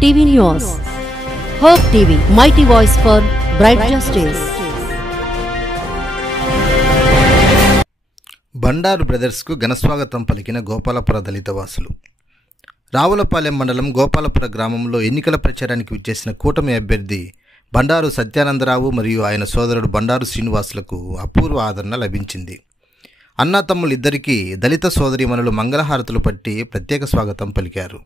TV news. Hope TV, mighty voice for bright justice. Bandaru బ్రదర్స్కు ఘనస్వాగతం పలికిన గోపాలపుర దళిత వాసులు. రావులపాలెం మండలం గోపాలపుర గ్రామంలో ఎన్నికల ప్రచారానికి విచ్చేసిన కూటమి అభ్యర్థి బండారు సత్యానందరావు మరియు ఆయన సోదరుడు బండారు శ్రీనివాసులకు అపూర్వ ఆదరణ లభించింది. అన్నాతమ్ములిద్దరికీ దళిత సోదరీమణులు మంగళహారతులు పట్టి ప్రత్యేక స్వాగతం పలికారు.